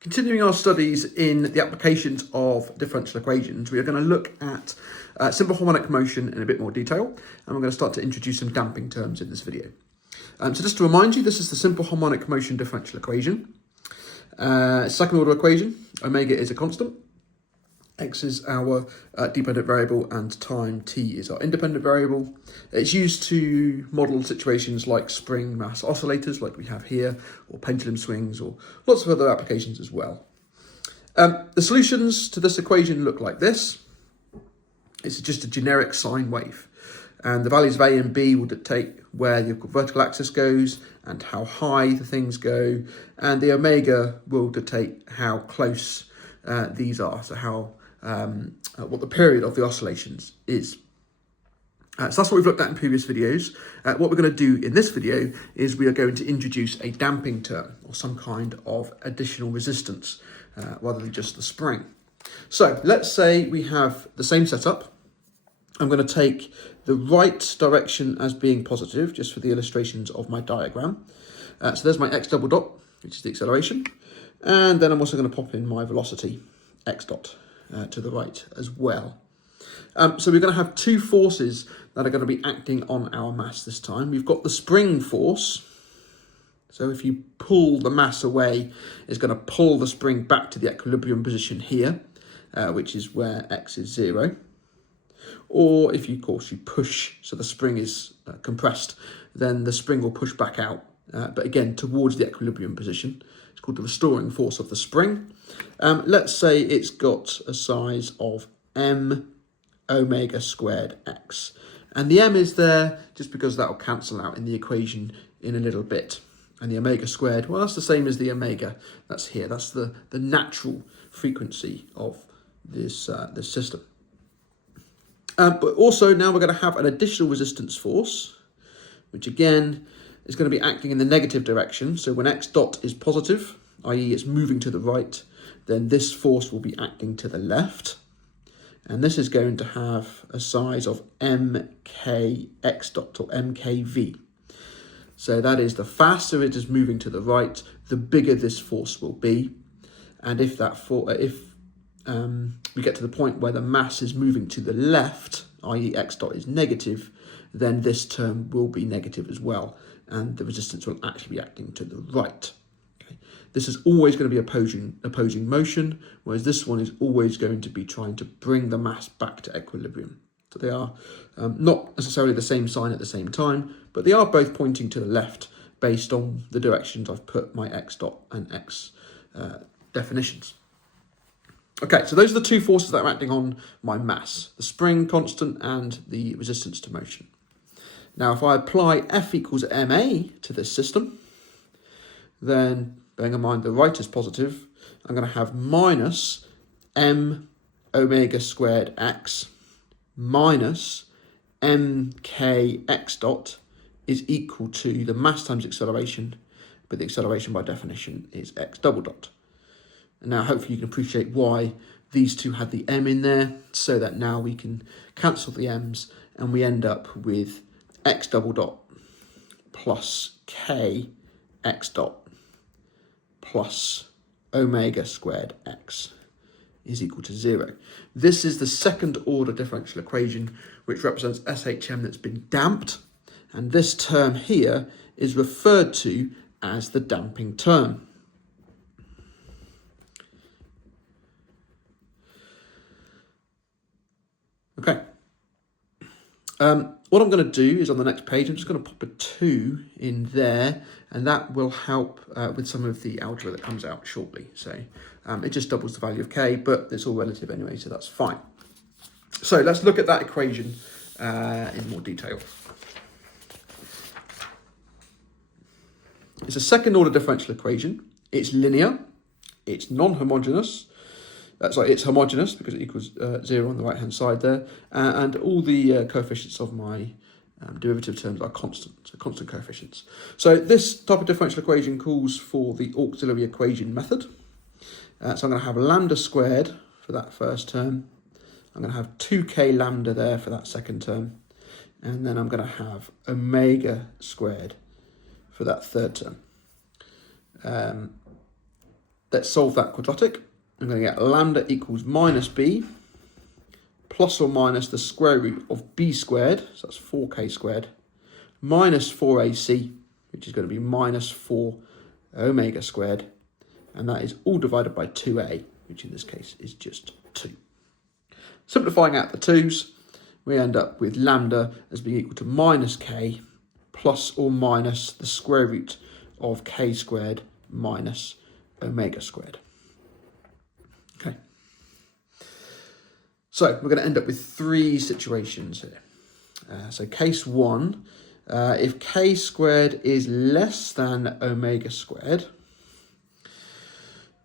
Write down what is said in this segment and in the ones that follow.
Continuing our studies in the applications of differential equations, we are going to look at simple harmonic motion in a bit more detail, and we're going to start to introduce some damping terms in this video. So just to remind you, this is the simple harmonic motion differential equation. Second order equation, omega is a constant, x is our dependent variable, and time t is our independent variable. It's used to model situations like spring mass oscillators like we have here, or pendulum swings, or lots of other applications as well. The solutions to this equation look like this. It's just a generic sine wave, and the values of a and b will dictate where the vertical axis goes and how high the things go, and the omega will dictate how close these are, so how what the period of the oscillations is. So that's what we've looked at in previous videos. What we're going to do in this video is we are going to introduce a damping term, or some kind of additional resistance, rather than just the spring. So let's say we have the same setup. I'm going to take the right direction as being positive, just for the illustrations of my diagram. So there's my x double dot, which is the acceleration. And then I'm also going to pop in my velocity, x dot, to the right as well. So we're going to have two forces that are going to be acting on our mass this time. We've got the spring force. So if you pull the mass away, it's going to pull the spring back to the equilibrium position here, which is where x is 0. Or if you, of course, you push, so the spring is compressed, then the spring will push back out, but again, towards the equilibrium position. It's called the restoring force of the spring. Let's say it's got a size of m omega squared x. And the m is there just because that will cancel out in the equation in a little bit. And the omega squared, well, that's the same as the omega. That's here. That's the natural frequency of this, this system. But also now we're going to have an additional resistance force, which again is going to be acting in the negative direction. So when x dot is positive, i.e. it's moving to the right, then this force will be acting to the left. And this is going to have a size of mkx dot, or mkv. So that is, the faster it is moving to the right, the bigger this force will be. And if we get to the point where the mass is moving to the left, i.e. x dot is negative, then this term will be negative as well, and the resistance will actually be acting to the right. Okay. This is always going to be opposing motion, whereas this one is always going to be trying to bring the mass back to equilibrium. So they are not necessarily the same sign at the same time, but they are both pointing to the left based on the directions I've put my x dot and x definitions. Okay, so those are the two forces that are acting on my mass, the spring constant and the resistance to motion. Now, if I apply F equals ma to this system, then bearing in mind the right is positive, I'm going to have minus m omega squared x minus mk x dot is equal to the mass times acceleration, but the acceleration by definition is x double dot. And now hopefully you can appreciate why these two had the m in there, so that now we can cancel the m's and we end up with x double dot plus k x dot plus omega squared x is equal to 0. This is the second order differential equation, which represents SHM that's been damped, and this term here is referred to as the damping term. Okay, what I'm going to do is on the next page, I'm just going to pop a 2 in there, and that will help with some of the algebra that comes out shortly. So it just doubles the value of k, but it's all relative anyway, so that's fine. So let's look at that equation in more detail. It's a second order differential equation. It's linear, it's non-homogeneous. It's homogeneous because it equals 0 on the right-hand side there, and all the coefficients of my derivative terms are constant, so constant coefficients. So this type of differential equation calls for the auxiliary equation method. So I'm going to have lambda squared for that first term. I'm going to have 2k lambda there for that second term, and then I'm going to have omega squared for that third term. let's solve that quadratic. I'm going to get lambda equals minus b plus or minus the square root of b squared, so that's 4k squared, minus 4ac, which is going to be minus 4 omega squared, and that is all divided by 2a, which in this case is just 2. Simplifying out the 2's, we end up with lambda as being equal to minus k plus or minus the square root of k squared minus omega squared. Okay. So we're going to end up with 3 situations here. So case 1, if k squared is less than omega squared,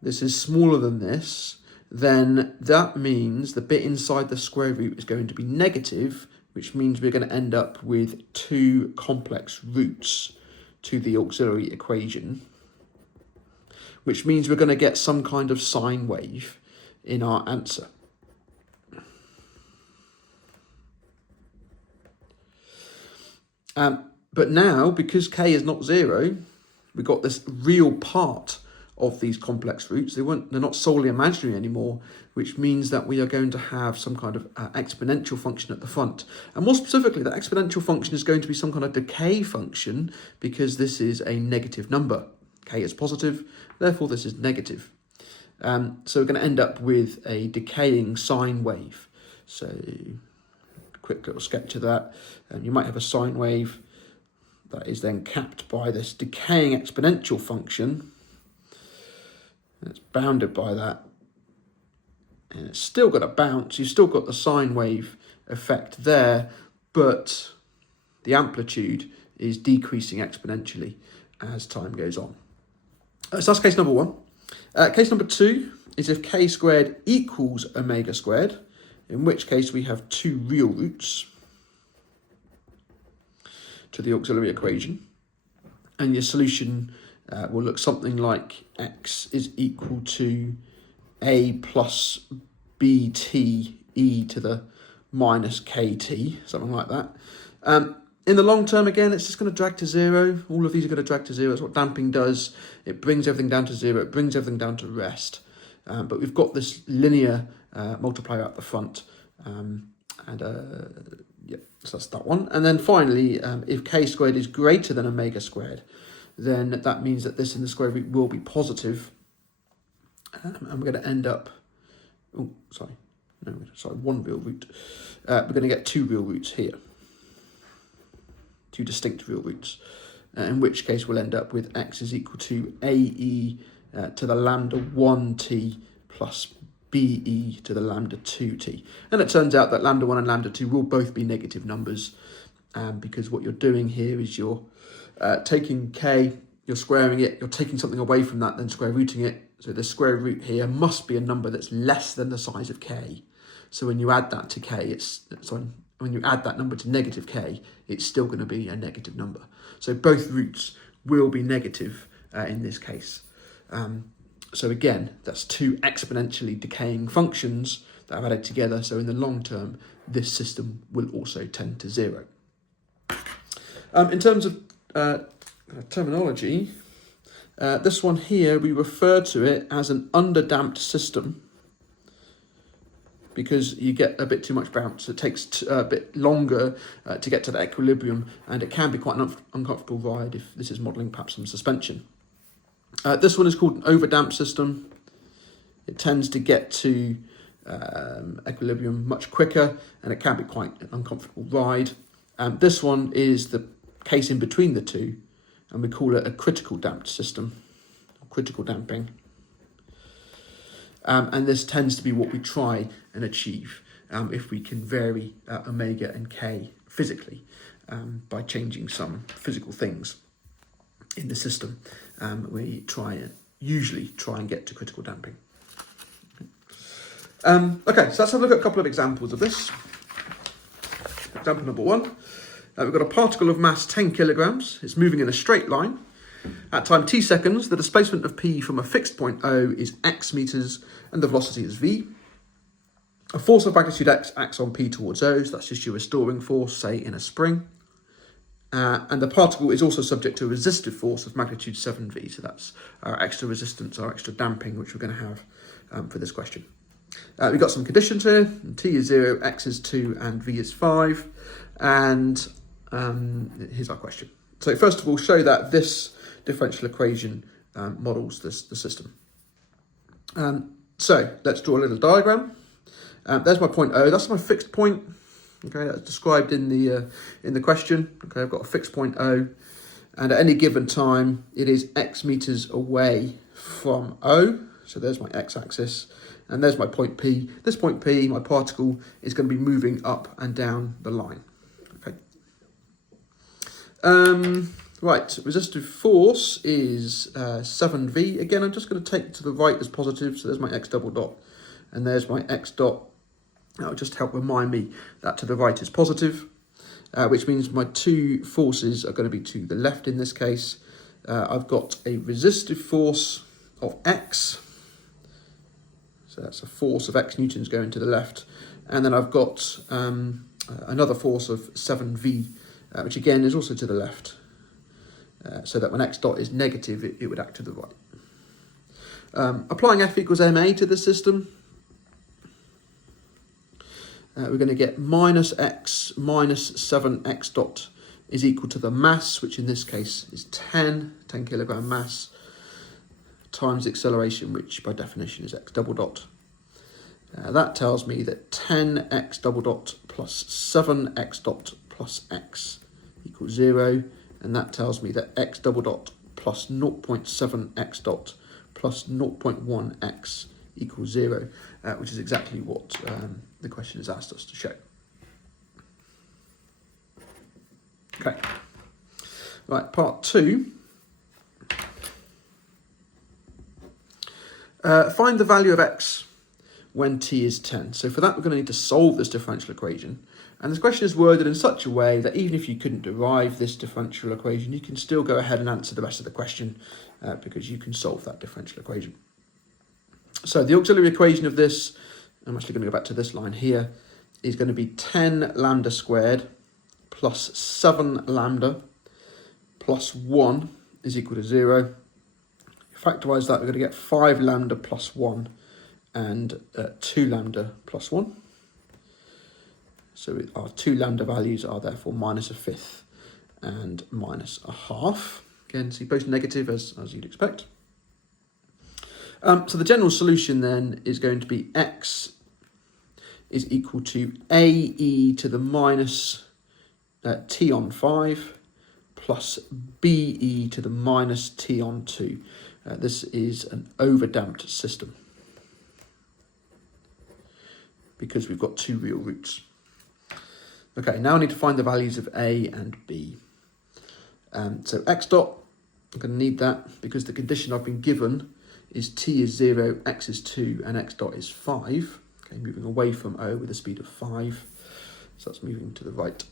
this is smaller than this, then that means the bit inside the square root is going to be negative, which means we're going to end up with 2 complex roots to the auxiliary equation, which means we're going to get some kind of sine wave in our answer. But now, because k is not 0, we've got this real part of these complex roots. They're not solely imaginary anymore, which means that we are going to have some kind of exponential function at the front. And more specifically, that exponential function is going to be some kind of decay function, because this is a negative number. K is positive, therefore this is negative. So we're going to end up with a decaying sine wave. So quick little sketch of that. You might have a sine wave that is then capped by this decaying exponential function. It's bounded by that, and it's still got a bounce. You've still got the sine wave effect there, but the amplitude is decreasing exponentially as time goes on. So that's case number 1. Case number 2 is if k squared equals omega squared, in which case we have 2 real roots to the auxiliary equation, and your solution will look something like x is equal to a plus bt e to the minus kt, something like that. In the long term, again, it's just going to drag to 0. All of these are going to drag to 0. That's what damping does. It brings everything down to 0. It brings everything down to rest. But we've got this linear multiplier at the front. Yeah, so that's that one. And then finally, if k squared is greater than omega squared, then that means that this in the square root will be positive. And we're going to end up, one real root. We're going to get 2 real roots here. 2 distinct real roots. In which case we'll end up with x is equal to ae to the lambda 1t plus be to the lambda 2t. And it turns out that lambda 1 and lambda 2 will both be negative numbers, because what you're doing here is you're taking k, you're squaring it, you're taking something away from that, then square rooting it. So the square root here must be a number that's less than the size of k. So when you add that to k, when you add that number to negative k, it's still going to be a negative number. So both roots will be negative in this case. So again, that's 2 exponentially decaying functions that are added together. So in the long term, this system will also tend to 0. In terms of terminology, this one here, we refer to it as an underdamped system because you get a bit too much bounce. It takes a bit longer to get to the equilibrium, and it can be quite an uncomfortable ride if this is modelling perhaps some suspension. This one is called an overdamped system. It tends to get to equilibrium much quicker, and it can be quite an uncomfortable ride. This one is the case in between the two, and we call it a critical damped system, critical damping. And this tends to be what we try and achieve if we can vary omega and k physically by changing some physical things in the system. We usually try and get to critical damping. Okay, so let's have a look at a couple of examples of this. Example number 1. We've got a particle of mass 10 kilograms. It's moving in a straight line. At time t seconds, the displacement of P from a fixed point O is x meters and the velocity is v. A force of magnitude x acts on P towards O, so that's just your restoring force, say in a spring. And the particle is also subject to a resistive force of magnitude 7V. So that's our extra resistance, our extra damping, which we're going to have for this question. We've got some conditions here. T is 0, X is 2, and V is 5. And here's our question. So first of all, show that this differential equation models the system. So let's draw a little diagram. There's my point O. That's my fixed point. Okay, that's described in the question. Okay, I've got a fixed point O, and at any given time, it is X meters away from O. So there's my X-axis, and there's my point P. This point P, my particle, is going to be moving up and down the line. Okay. Right, resistive force is 7V. Again, I'm just going to take it to the right as positive. So there's my X double dot, and there's my X dot. That'll just help remind me that to the right is positive, which means my two forces are going to be to the left in this case. I've got a resistive force of X, so that's a force of X newtons going to the left, and then I've got another force of 7V, which again is also to the left, so that when X dot is negative, it would act to the right. Applying F equals ma to the system, we're going to get minus X minus 7X dot is equal to the mass, which in this case is 10 kilogram mass, times the acceleration, which by definition is X double dot. That tells me that 10X double dot plus 7X dot plus X equals 0. And that tells me that X double dot plus 0.7X dot plus 0.1X equals 0, which is exactly what the question has asked us to show. Okay, right, part 2. Find the value of X when T is 10. So for that, we're going to need to solve this differential equation. And this question is worded in such a way that even if you couldn't derive this differential equation, you can still go ahead and answer the rest of the question because you can solve that differential equation. So the auxiliary equation of this, I'm actually going to go back to this line here, is going to be 10 lambda squared plus 7 lambda plus 1 is equal to 0. Factorise that, we're going to get 5 lambda plus 1 and 2 lambda plus 1. So our 2 lambda values are therefore minus a fifth and minus a half. Again, see both negative as you'd expect. So the general solution then is going to be X is equal to AE to the minus T on 5 plus BE to the minus T on 2. This is an overdamped system because we've got 2 real roots. Okay, now I need to find the values of A and B. So X dot, I'm going to need that because the condition I've been given is T is 0, X is 2, and X dot is 5. Okay, moving away from O with a speed of 5. So that's moving to the right.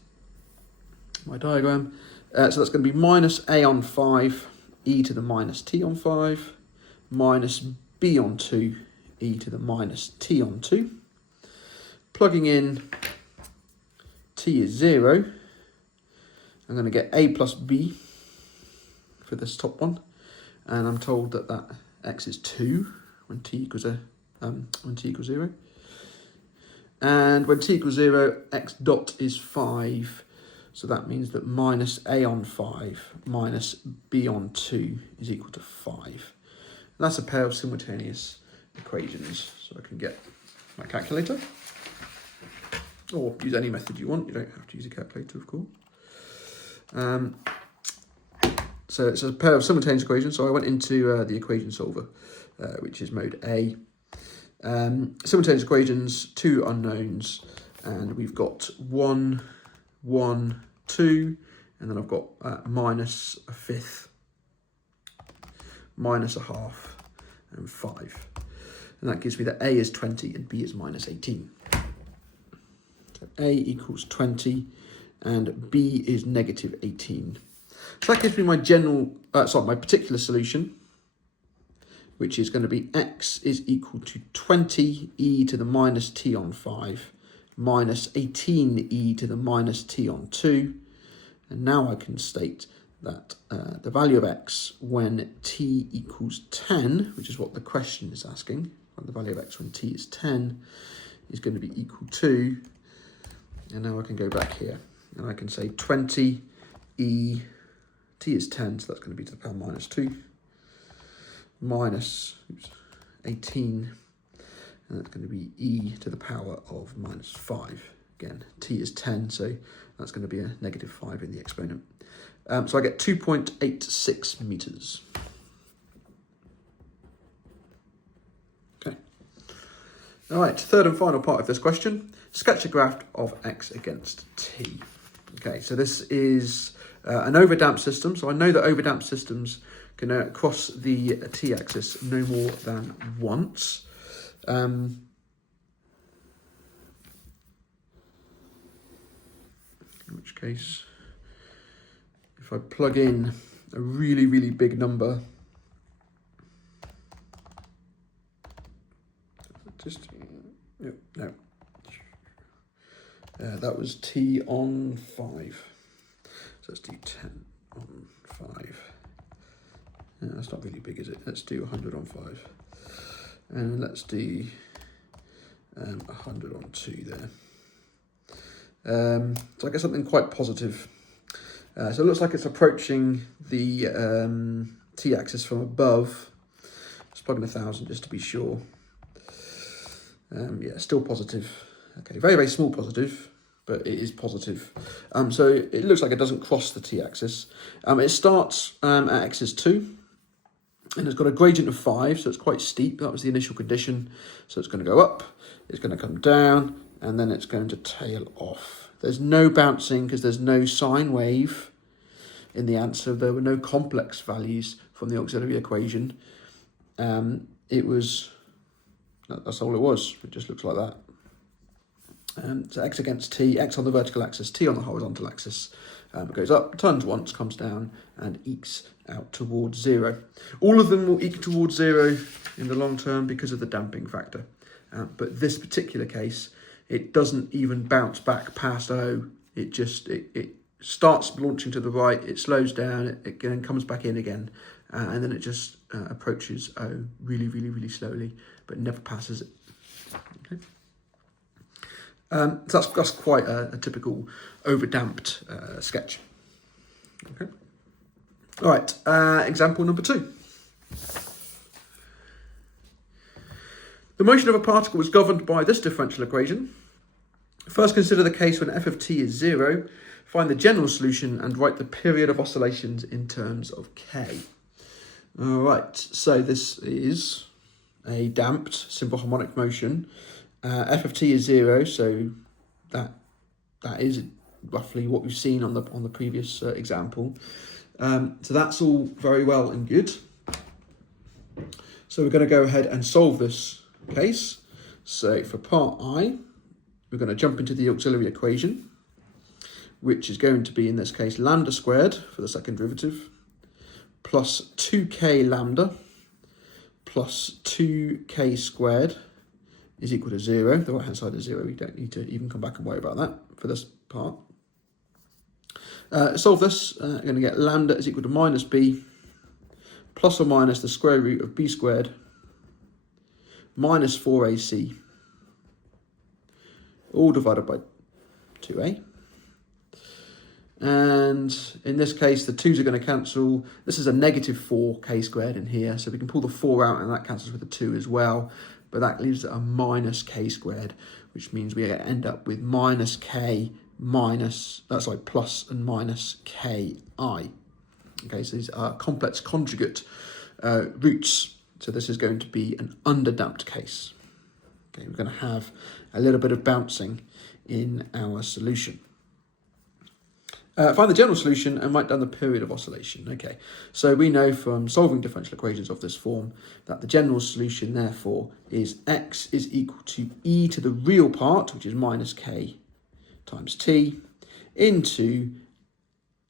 My diagram. So that's going to be minus A on 5, e to the minus T on 5, minus B on 2, e to the minus T on 2. Plugging in T is 0, I'm going to get A plus B for this top one. And I'm told that X is 2 when T equals 0. And when T equals 0, X dot is 5. So that means that minus A on 5 minus B on 2 is equal to 5. And that's a pair of simultaneous equations. So I can get my calculator. Or use any method you want. You don't have to use a calculator, of course. So it's a pair of simultaneous equations. So I went into the equation solver, which is mode A. Simultaneous equations, 2 unknowns, and we've got 1, 1, 2, and then I've got minus a fifth, minus a half, and 5. And that gives me that A is 20 and B is minus 18. So A equals 20 and B is negative 18. So that gives me my my particular solution, which is going to be X is equal to 20 e to the minus T on 5 minus 18 e to the minus T on 2. And now I can state that the value of x when t equals 10, which is what the question is asking, the value of x when t is 10 is going to be equal to, and now I can go back here, and I can say 20 t is 10, so that's going to be to the power minus 2, minus 18, and that's going to be e to the power of minus 5. Again, t is 10, so that's going to be a negative 5 in the exponent. So I get 2.86 meters. Okay. All right, third and final part of this question. Sketch a graph of x against t. Okay, so this is an overdamped system. So I know that overdamped systems can cross the t-axis no more than once. In which case, if I plug in a really, really big number, that was t on 5. So let's do 10 on 5. That's not really big, is it? Let's do 100 on 5. And let's do 100 on 2 there. So I get something quite positive. So it looks like it's approaching the t-axis from above. Let's plug in 1,000 just to be sure. Yeah, still positive. Okay, very, very small positive, but it is positive. So it looks like it doesn't cross the t-axis. It starts at x is 2, and it's got a gradient of 5, so it's quite steep. That was the initial condition. So it's going to go up, it's going to come down, and then it's going to tail off. There's no bouncing because there's no sine wave in the answer. There were no complex values from the auxiliary equation. That's all it was. It just looks like that. So x against t, x on the vertical axis, t on the horizontal axis. It goes up, turns once, comes down, and ekes out towards 0. All of them will eke towards 0 in the long term because of the damping factor. But this particular case, it doesn't even bounce back past O. It starts launching to the right, it slows down, it then comes back in again, and then it just approaches O really, really, really slowly, but never passes it. Okay. So that's quite a typical overdamped sketch. Okay. All right, example number 2. The motion of a particle is governed by this differential equation. First, consider the case when f of t is 0. Find the general solution and write the period of oscillations in terms of k. All right, so this is a damped simple harmonic motion. F of t is 0, so that is roughly what we've seen on the previous example. So that's all very well and good. So we're going to go ahead and solve this case. So for part I, we're going to jump into the auxiliary equation, which is going to be, in this case, lambda squared for the second derivative, plus 2k lambda plus 2k squared is equal to 0. The right-hand side is 0. We don't need to even come back and worry about that for this part. Solve this. You're going to get lambda is equal to minus b plus or minus the square root of b squared minus 4ac, all divided by 2a. And in this case, the 2's are going to cancel. This is a negative 4k squared in here, so we can pull the 4 out, and that cancels with the 2 as well. But that leaves a minus k squared, which means we end up with minus k plus and minus ki. Okay, so these are complex conjugate roots. So this is going to be an underdamped case. Okay, we're going to have a little bit of bouncing in our solution. Find the general solution and write down the period of oscillation. Okay, so we know from solving differential equations of this form that the general solution, therefore, is x is equal to e to the real part, which is minus k times t, into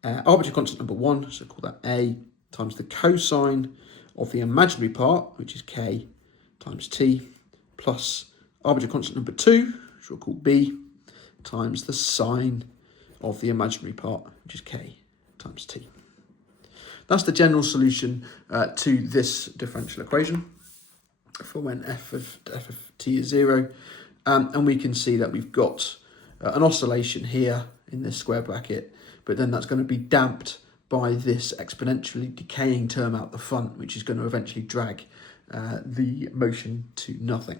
arbitrary constant number 1, so call that a, times the cosine of the imaginary part, which is k times t, plus arbitrary constant number 2, which we'll call b, times the sine of the imaginary part, which is k times t. That's the general solution to this differential equation for when f of t is 0. And we can see that we've got an oscillation here in this square bracket, but then that's going to be damped by this exponentially decaying term out the front, which is going to eventually drag the motion to nothing.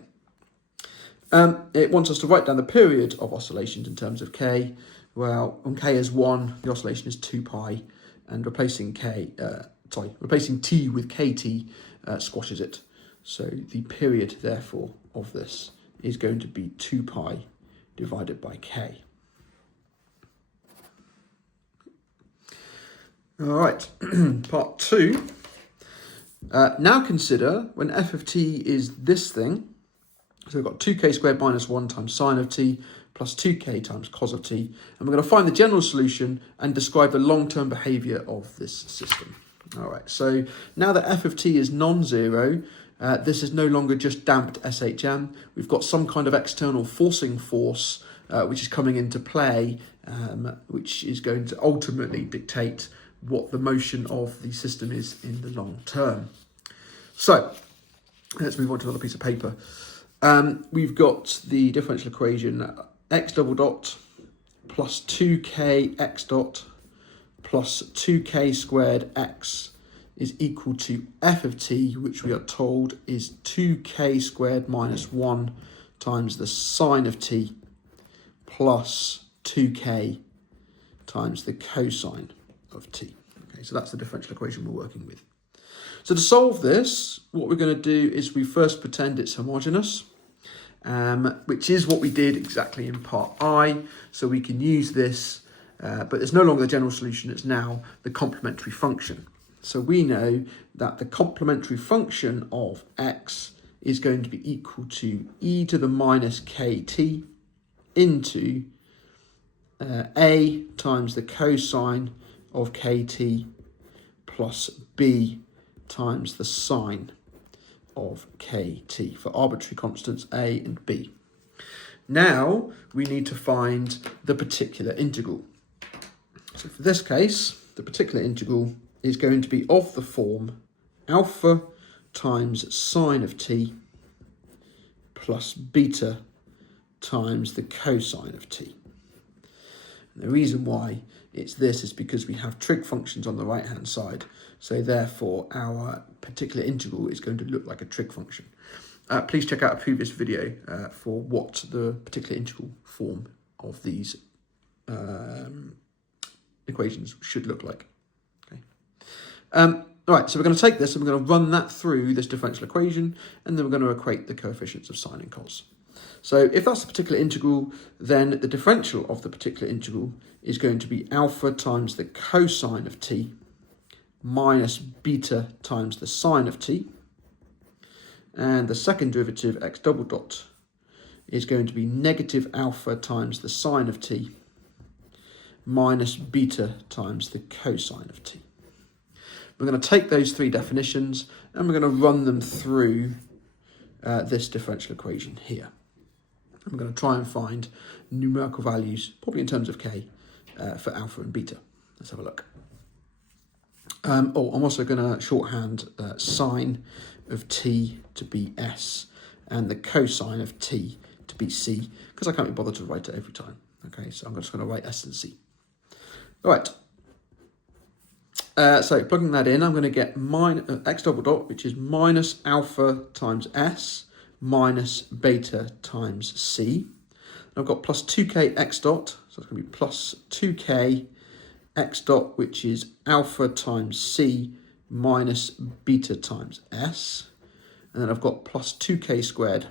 It wants us to write down the period of oscillations in terms of k. Well, when k is 1, the oscillation is 2 pi, and replacing t with kt squashes it. So the period, therefore, of this is going to be 2 pi divided by k. All right, part 2. Now consider when f of t is this thing. So we've got 2k squared minus 1 times sine of t plus 2k times cos of t. And we're going to find the general solution and describe the long-term behaviour of this system. All right, so now that f of t is non-zero, this is no longer just damped SHM. We've got some kind of external forcing force which is coming into play, which is going to ultimately dictate what the motion of the system is in the long term. So let's move on to another piece of paper. We've got the differential equation x double dot plus 2k x dot plus 2k squared x is equal to f of t, which we are told is 2k squared minus 1 times the sine of t plus 2k times the cosine of t. Okay, so that's the differential equation we're working with. So to solve this, what we're going to do is we first pretend it's homogeneous, which is what we did exactly in part I. So we can use this, but it's no longer the general solution, it's now the complementary function. So we know that the complementary function of x is going to be equal to e to the minus kt into a times the cosine of kt plus b times the sine of kt for arbitrary constants a and b. Now we need to find the particular integral. So for this case, the particular integral is going to be of the form alpha times sine of t plus beta times the cosine of t. And the reason why it's this is because we have trig functions on the right hand side, so therefore our particular integral is going to look like a trig function. Please check out a previous video for what the particular integral form of these equations should look like. Okay. All right, so we're going to take this and we're going to run that through this differential equation, and then we're going to equate the coefficients of sine and cos. So if that's the particular integral, then the differential of the particular integral is going to be alpha times the cosine of t minus beta times the sine of t. And the second derivative, x double dot, is going to be negative alpha times the sine of t minus beta times the cosine of t. We're going to take those three definitions and we're going to run them through this differential equation here. And we're going to try and find numerical values, probably in terms of k, for alpha and beta. Let's have a look. I'm also going to shorthand sine of t to be s and the cosine of t to be c, because I can't be bothered to write it every time. Okay, so I'm just going to write s and c. All right. So plugging that in, I'm going to get x double dot, which is minus alpha times s minus beta times c. And I've got plus 2k x dot, so it's going to be plus 2k x dot, which is alpha times c minus beta times s. And then I've got plus 2k squared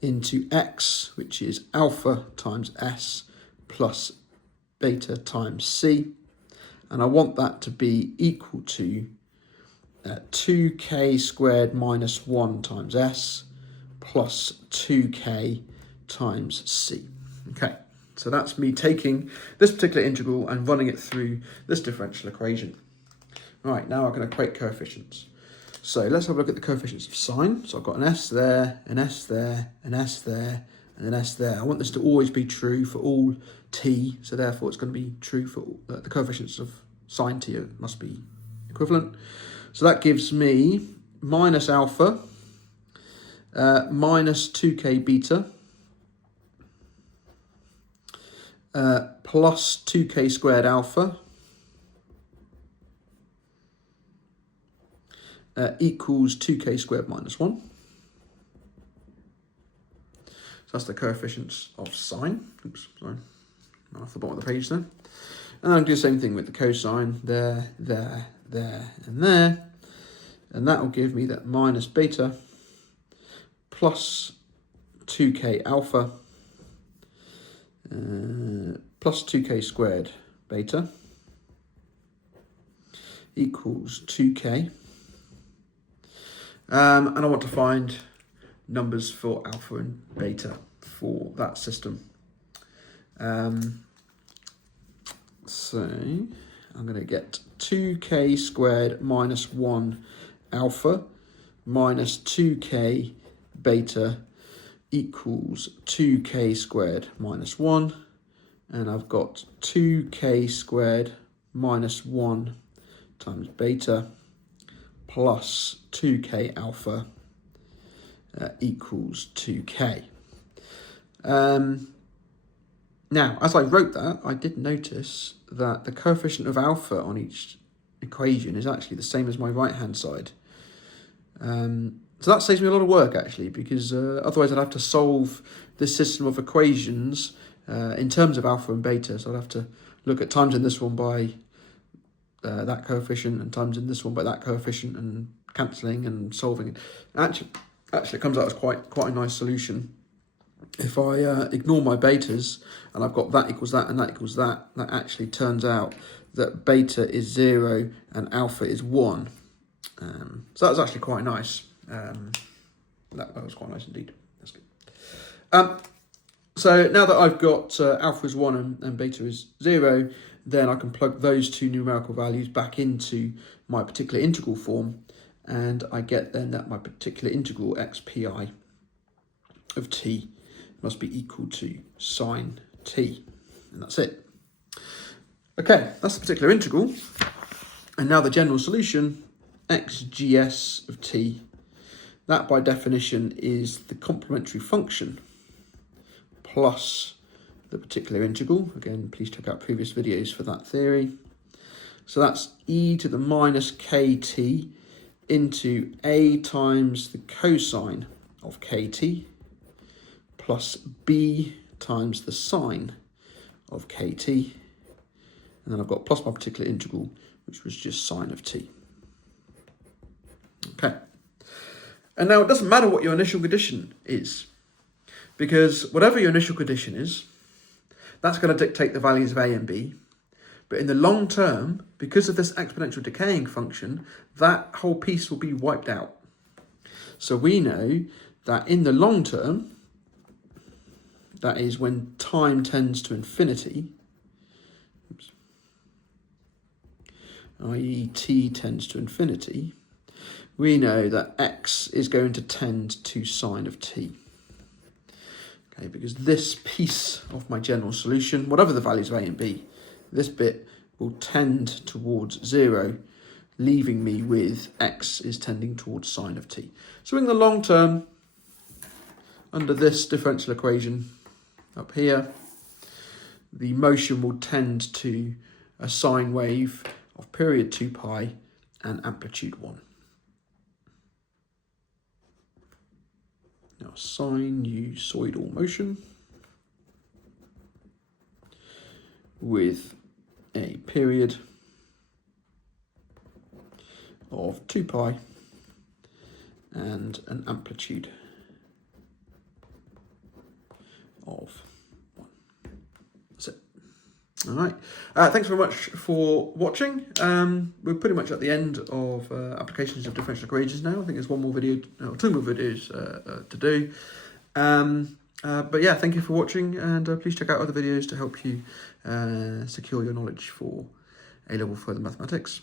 into x, which is alpha times s plus beta times c. And I want that to be equal to 2k squared minus 1 times s plus 2k times c. Okay, so that's me taking this particular integral and running it through this differential equation. All right, now I'm going to equate coefficients. So let's have a look at the coefficients of sine. So I've got an s there, an s there, an s there, and an S there. I want this to always be true for all t, so therefore it's going to be true for the coefficients of sine t must be equivalent. So that gives me minus alpha minus 2k beta plus 2k squared alpha equals 2k squared minus 1. So that's the coefficients of sine. Oops, sorry, off the bottom of the page there. And I'll do the same thing with the cosine, there, there, and there. And that will give me that minus beta plus 2k alpha plus 2k squared beta equals 2k. And I want to find numbers for alpha and beta for that system. So I'm going to get 2k squared minus 1 alpha minus 2k beta equals 2k squared minus 1. And I've got 2k squared minus 1 times beta plus 2k alpha equals 2k. Now, as I wrote that, I did notice that the coefficient of alpha on each equation is actually the same as my right-hand side. So that saves me a lot of work, actually, because otherwise I'd have to solve this system of equations in terms of alpha and beta. So I'd have to look at times in this one by that coefficient and times in this one by that coefficient and cancelling and solving it. Actually, it comes out as quite a nice solution. If I ignore my betas and I've got that equals that and that equals that, that actually turns out that beta is 0 and alpha is 1. So that was actually quite nice. That was quite nice indeed. That's good. So now that I've got alpha is 1 and beta is 0, then I can plug those two numerical values back into my particular integral form, and I get then that my particular integral xpi of t must be equal to sine t, and that's it. Okay, that's the particular integral, and now the general solution, xgs of t, that by definition is the complementary function plus the particular integral. Again, please check out previous videos for that theory. So that's e to the minus kt into a times the cosine of kt plus b times the sine of kt. And then I've got plus my particular integral, which was just sine of t. Okay. And now it doesn't matter what your initial condition is, because whatever your initial condition is, that's going to dictate the values of a and b. But in the long term, because of this exponential decaying function, that whole piece will be wiped out. So we know that in the long term, that is when time tends to infinity, i.e. t tends to infinity, we know that x is going to tend to sine of t. Okay, because this piece of my general solution, whatever the values of a and b, this bit will tend towards 0, leaving me with x is tending towards sine of t. So in the long term, under this differential equation up here, the motion will tend to a sine wave of period 2 pi and amplitude 1. Now, sinusoidal motion with a period of 2 pi and an amplitude of 1. That's it. All right. Thanks very much for watching. We're pretty much at the end of applications of differential equations now. I think there's one more video, or two more videos to do. But yeah, thank you for watching, and please check out other videos to help you secure your knowledge for A-level further mathematics.